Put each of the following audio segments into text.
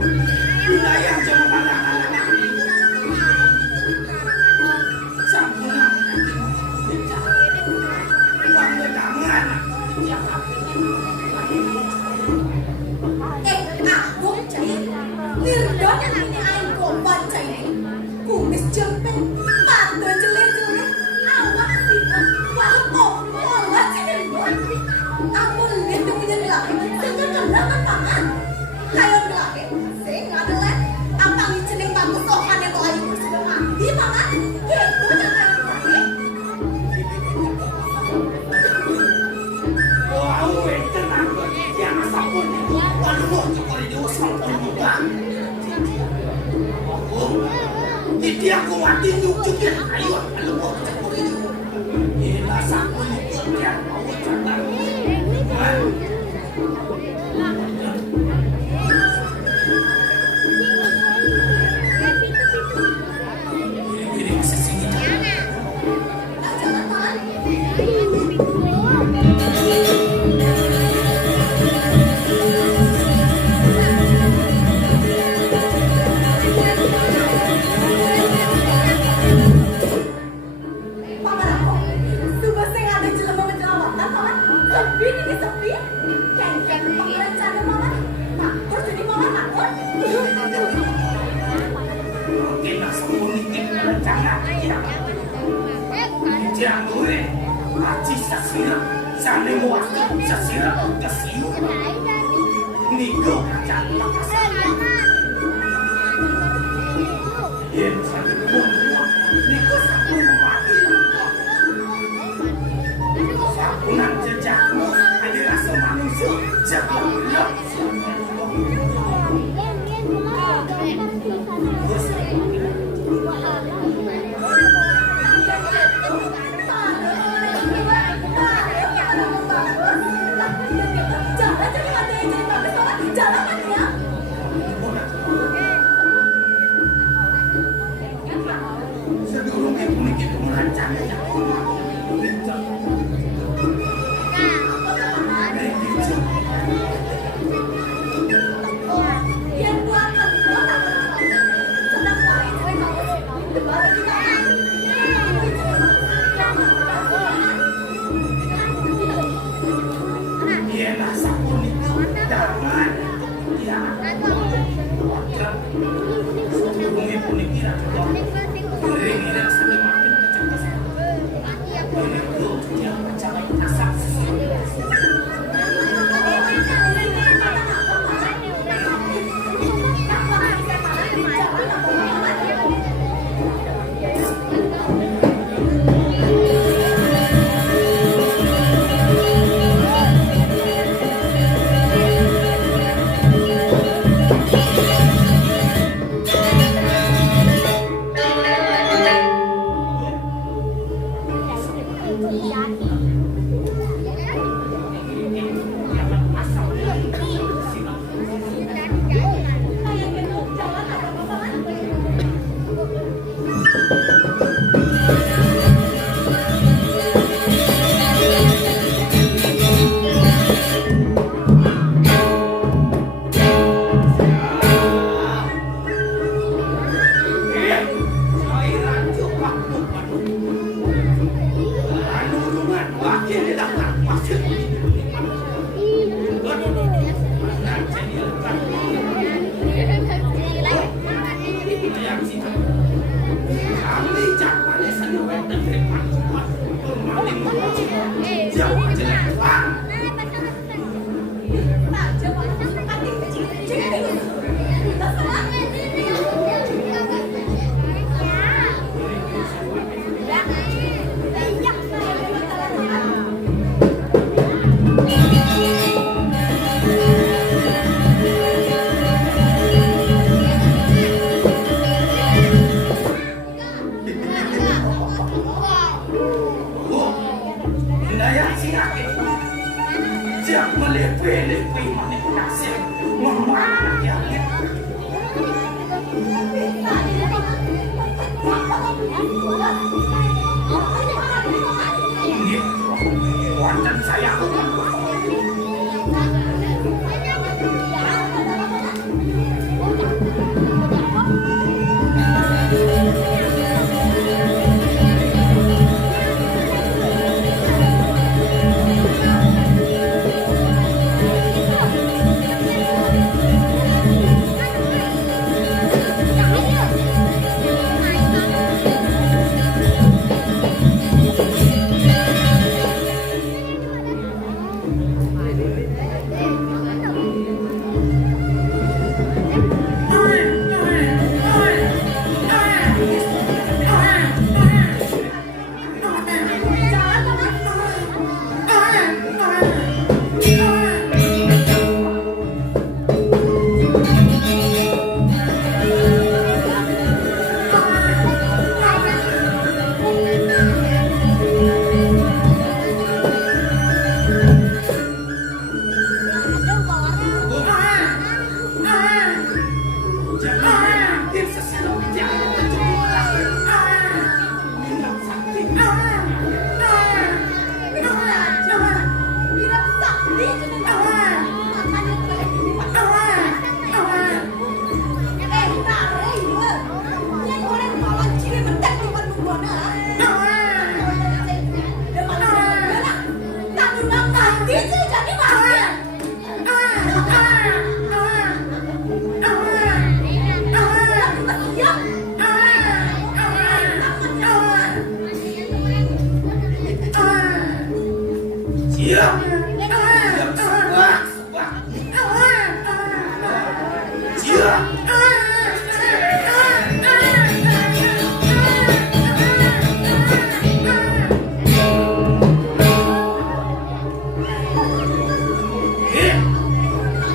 wilayah Jawa Barat sampun warga tangan aku cai Nirdan ini aing gombal cai kumis jempeng mata jelek-jelek awak tidak walok olah cai aku lihat yang punya laki dengan kendangan tangan kayak laki saya adalah apa ngicening bagus sokan yang kau ayu sudah mati mangan gitu yang ayu laki wow tenang yang sampun waduh cukup di sampun juga Titi aku mati nyucukin ayo ayo mau cukup ini ini sampun itu yang mau catat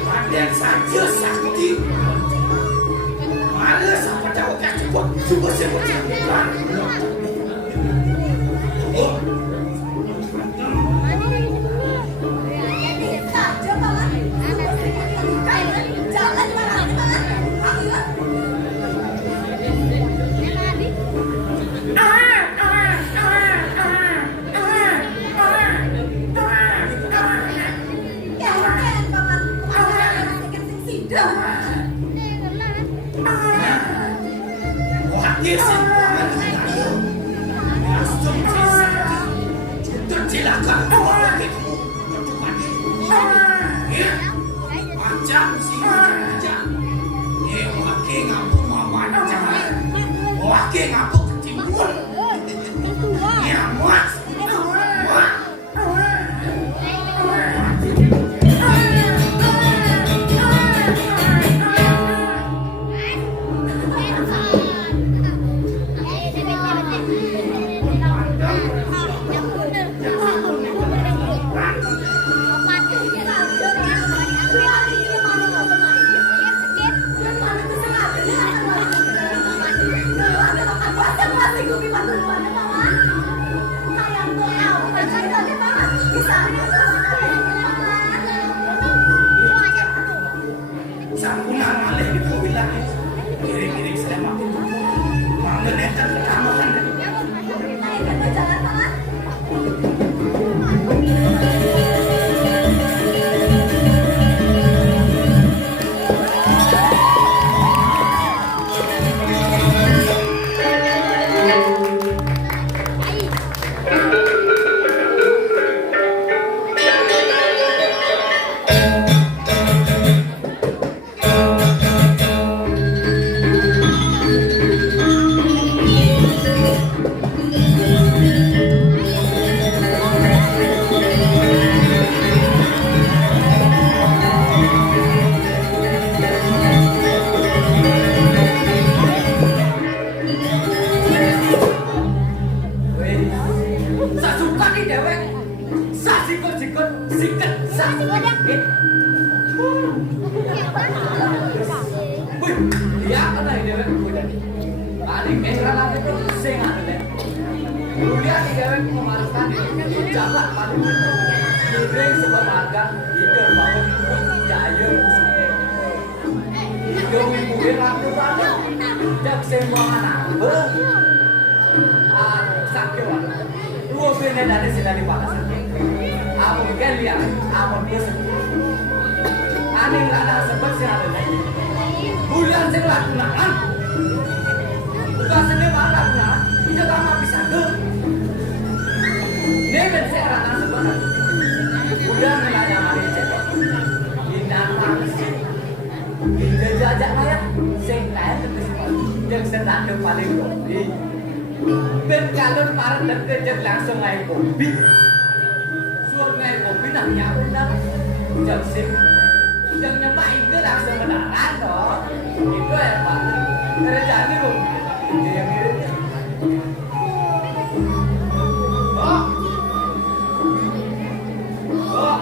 Raden saja sakti. Mana siapa tahu kan cuba sebut bukan. Oh. Saja paman. Jangan dimarahin paman. Ayo. Wakil simpangan kayu. Langsung disakti. Tercelaka wakil kamu. Ya. Macam si macam. Wakil ngapu macam. Wakil ngapu ketimbun. Ya mas. Sampunan malih di wilayah iring-iring sedang makin tumbuh. Mengenai pertamakan. Jangan paman. Langsung naik kopi, suruh naik kopi nanya benar, jam sip, jam nyemain ke langsung mendarat dong, itu ya pak, kerjaan itu, itu yang miripnya. Oh, oh.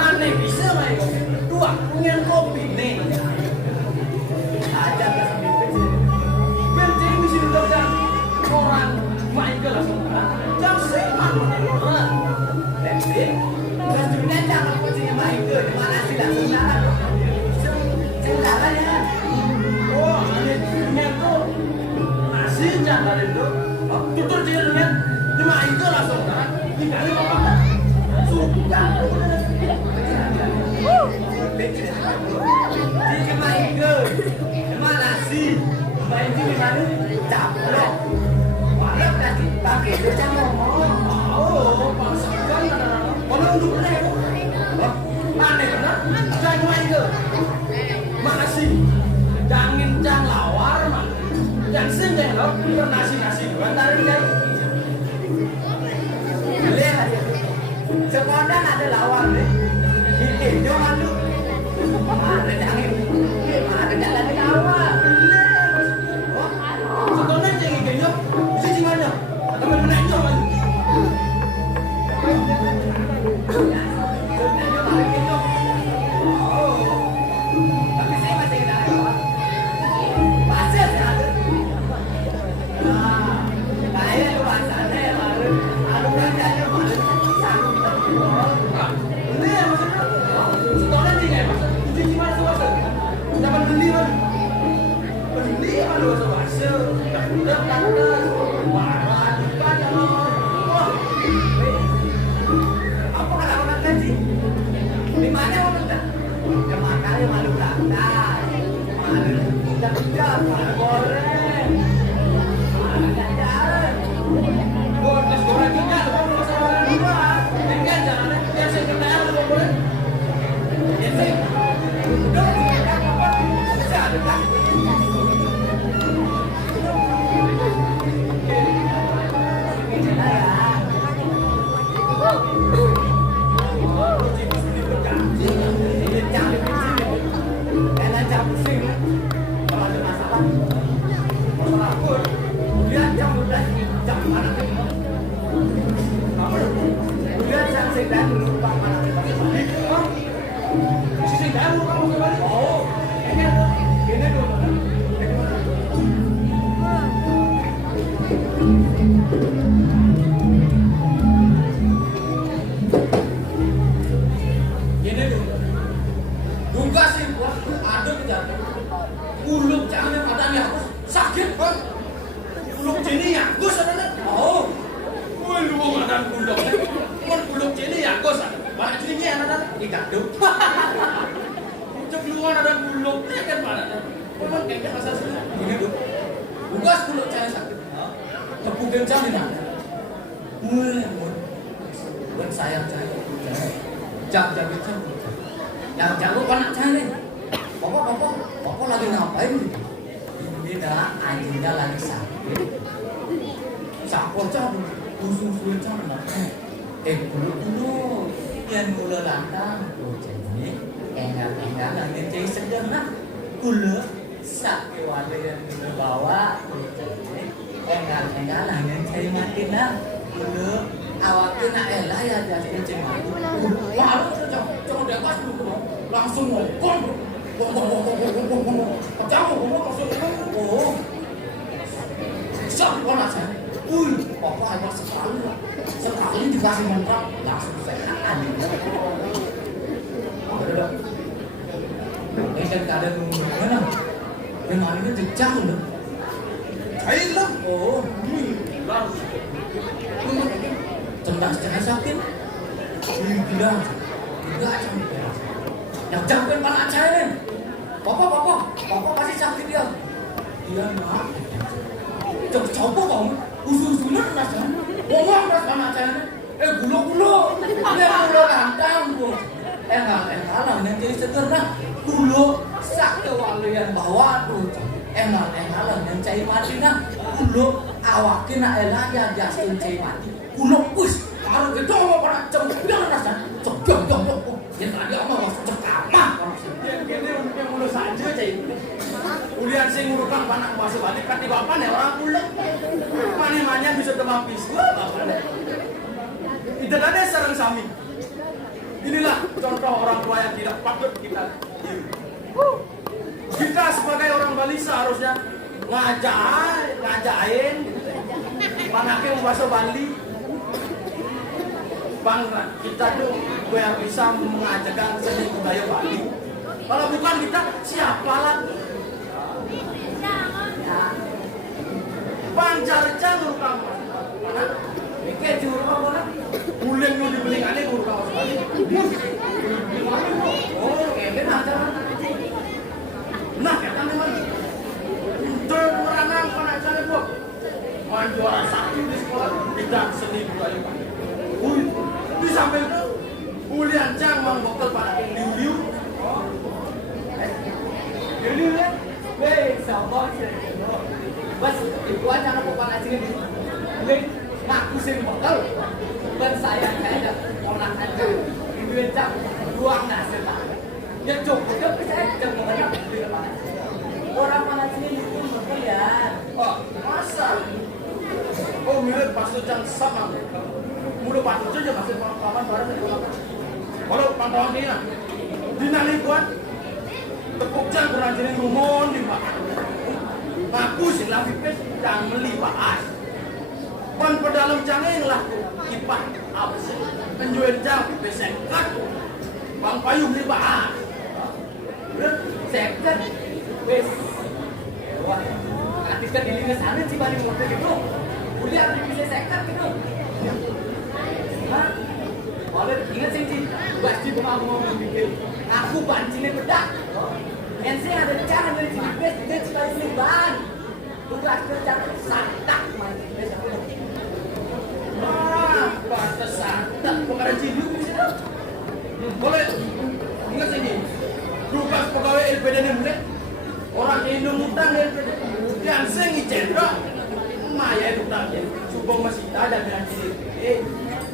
Aneh bisa nggak ya? Dua punya kopi nih. Aja nggak sambil kecil. main ke mana sih lah sebenarnya sebenarnya ya Oh, ini tuh nasi jangan itu. Tutur dia dunia, di main ke langsung kan? Di kali apa? Suka. di main ke mana sih main di mana capek malam nanti pakai itu sama Oh, paksakan. Kalau dulu mana benar? Jangan main ke. Makasih. Jangan jangan lawar mah. Jangan sendiri loh. Nasi bukan tarik kan. lihat dia sekolah ada lawan deh jangan lu ada jangan ada jalan lawan Sebenarnya jangan kayaknya. Sisi mana? Atau mana itu lagi? tapi saya masih ada masih ada saya lu masanya malu alu belanjanya malu Ini ya maksudnya. Sebenarnya jangan mas. Sisi mana tuh mas? Dapat beli mas. Beli mana mas mas? Udah pantas. Marah juga jangan. apa kata orang tadi di mana orang tadi kemarin malu belantai malu tidak malu goreng malu jalan Terus goreng juga, lu mau sama dua. Enggak jangan. Ya saya kenal lu boleh. ya sih udah bisa ada kan Sisi dalam kamu kembali. Oh, ini dulu. Gini dulu. Duga sih gua ada kejadian. Uluk jangan katanya aku sakit bang. Uluk sini ya, gua sana. Oh, gua lu ngadan uluk. Mon uluk sini ya, gua sana. Mana sini ya ada tidak duk. Cek luar ada uluk, ya kan mana? Mon kayaknya asal sini. Gini dulu. Duga uluk jangan sakit. Tepuk kencang ini. Mulai mon. Buat sayang saya. Jangan itu. Yang jago anak saya nih. Papa lagi ngapain? Ini dah anjingnya lagi sakit. Sakit cabut, usul cabut. Dulu, yang mula lantang, jadi enggak nanti sedang nak. Dulu sakit wala yang mula bawa, jadi enggak nanti mati nak. Dulu awak kena elah ya jadi cemar. Lalu jangan dekat dulu langsung ngomong. Kamu langsung oh. Siapa nak saya? Papa hanya sekali dikasih kontrak langsung sehat. Ini kan keadaan mana? Yang hari ini jejak loh. Saya oh, tendang jangan sakit. Gila aja. Yang jangan panas saya nih. Papa masih sakit dia. Dia nak. Coba kamu usul-usulan rasanya. Ngomong rasanya saya nih. Gulo. Dia gulo lantang bu. Enggak lah nanti seger nah. Gulo sak kewalian bawa tuh. Enggak lah nanti mati nah. Gulo awakin nak elah ya jastin cai mati. Gulo us. Kalau gitu mau pernah cembiang rasanya. Cembiang. Yang tadi oma masuk cekamah. Yang ini mulus saja cai. Ulian sing ngurukang panak masuk balik kan di bapak nih orang kulek. Mana-mana bisa temapis. Tidak ada sarang sami. Inilah contoh orang tua yang tidak patut kita tiru. Kita sebagai orang balisa harusnya ngajain panaknya membasuh Bali. Bang, kita tuh yang bisa mengajarkan seni budaya Bali. Kalau bukan kita, siapa lagi? Bang Jarjan urukang Mas. Iki juru apa nak? Bulan yang dibelikannya urukang Mas Bali. Oh, kayaknya ada. Nah, kata memang itu meranang penajane bu. Main juara satu di sekolah bidang seni budaya Bali. Di samping itu Ulian Cang mengbokal pada liu-liu. Liu-liu ya? Weh, sama sih. Bas, itu aja aku pakai sini. Weh, ngaku sih bokal. Dan saya ada orang aja. Liu Cang ruang nasi tak. Ya cukup, tapi saya jangan mengenal di mana. Orang mana sini itu bokal ya. Oh, masa? Oh, mirip pas itu Cang sama. Mudah pantau aja masih kawan bareng di lapangan. Kalau pantauan ini, di nali buat tepuk jang kurang jadi rumon di makan. Ngaku sih lah pipes dan meli bahas. Pan pedalam jangan lah kipas apa sih? Penjual jang pipes sekat. Bang payung di bahas. Sekat, wes. Wah, nanti kan di lini sana sih balik motor gitu. Kuliah bisa sekat gitu. Oleh ingat sih, pasti mau bikin aku pancingnya bedak. Yang saya ada cara dari sini bes, dia cuma sini ban. Tugas kerja santak mancing bes aku. Wah, pantas santak pekerjaan cilik bisa. Boleh ingat sini. Tugas pegawai LPD ini mulai orang Indo utang LPD. Yang saya ngicendok, Maya itu utangnya. Coba masih ada dengan sini.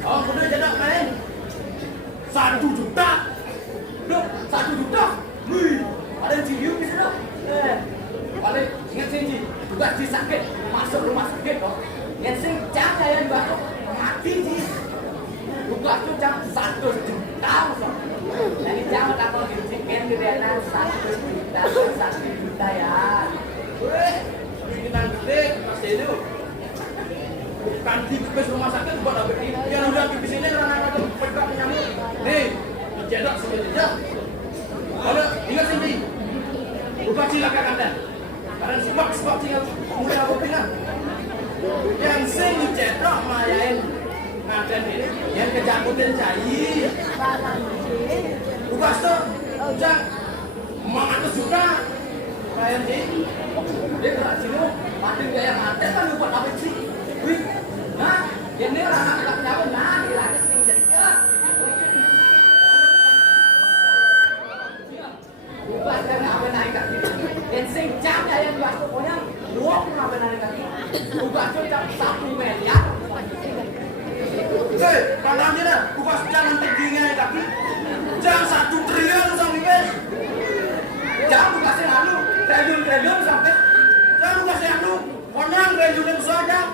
Oh, kudu jadak main. 1 juta. Loh, 1 juta. Wih, ada cium bisa dong. Oleh ingat sih, tugas disakit masuk rumah sakit kok. Yang sing jangan yang baru mati sih. Tugas tuh jam 1 juta masuk. Jadi jangan takut dicikin gedean 1 juta, 1 juta ya. Wih, bikinan gede pasti itu. Bukan di pipis rumah sakit buat apa ini? Yang udah pipis ini karena ada pegang nyamuk. Nih, dicedak sebenarnya. Ada ingat sini. Buka cilaka kanda. Karena sebab tinggal mulai apa tinggal. Yang sing dicedak mayain ngaden ini. Yang kejakutin cair. Buka tuh, jang. Mangan juga. Kayak ini. Dia gerak sini, mati gaya mati kan buat apa sih? Wih, nah, yang ini orang anak jauh, nah, dia lagi sing jejak. Bukan karena apa naik kaki, yang sing jam yang buat pokoknya luang apa naik kaki. Bukan tuh jam 1 miliar. Hei, pandang dia dah. Buka jangan tingginya kaki. Jangan 1 triliun sampai bes. Jangan buka sih lalu, triliun sampai. Jangan buka sih anu. Konang triliun yang besar dah.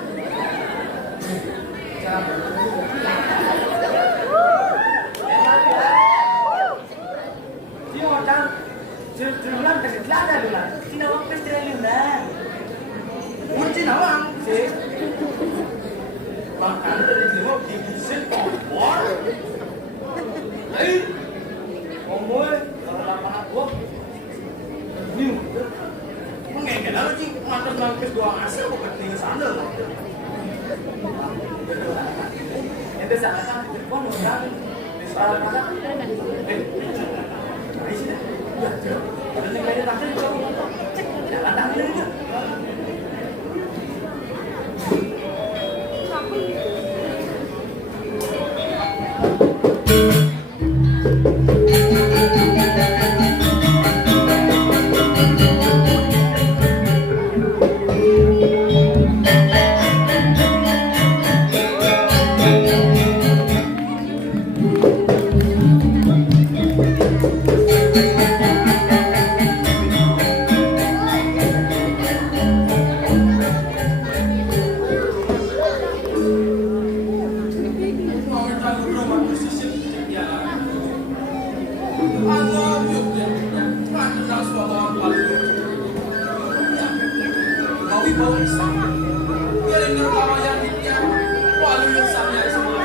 Dia orang triliun kasih ada dulu. Cina waktu triliun dah. Kunci nawang. Sih. Makanya dari lima dibisin kompor. Hei, Ngomong, kalau lapangan gua, ini mengengkel aja sih. Mantas nangkis doang asal bukan tinggal sandal. itu salah kan telepon orang di sekolah mana? Mari sini. Ya, ada yang lain tadi itu. Jalan tangan itu. Walu yang sama semua.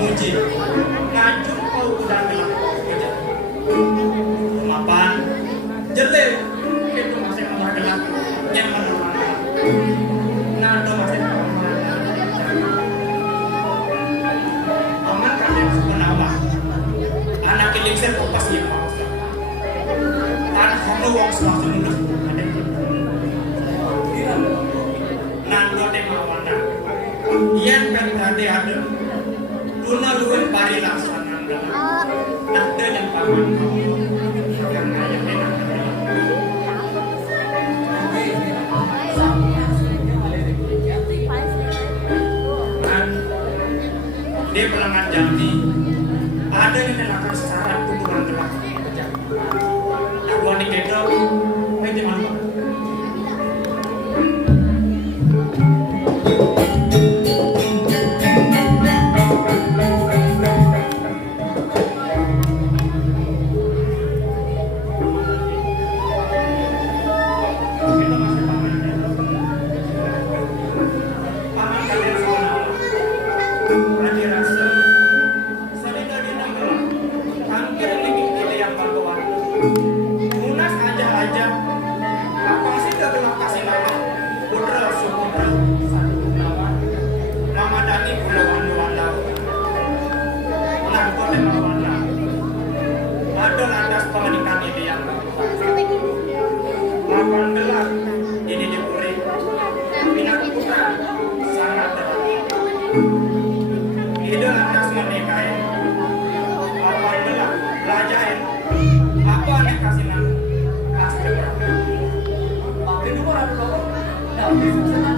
muji ngajung kau udah bilang kerja mapan jele itu masih kamar gelap nyaman mana nado masih kamar aman kalian sepenawa anak kiling kopas ya tanah hono wong sewaktu mundur ada nando temawana yen kan tadi ada Tuna luhur pari laksana nakde yang paman yang ayah enak dan di pelangan Jambi ada yang melakukan secara tubuhan gelap aku ini kedok ini mana Munas aja apa sih terima kasih nama putra suputra satu nama Mama Dani Pulauan Wanda Nangko Tema Wanda ada landas pemenikan ini yang mapan gelap ini dipuri Bina Putra sangat terang ide landas menikahi mapan gelap belajain apa nih kasih nama kasih Makin nomor ada loh. Nah,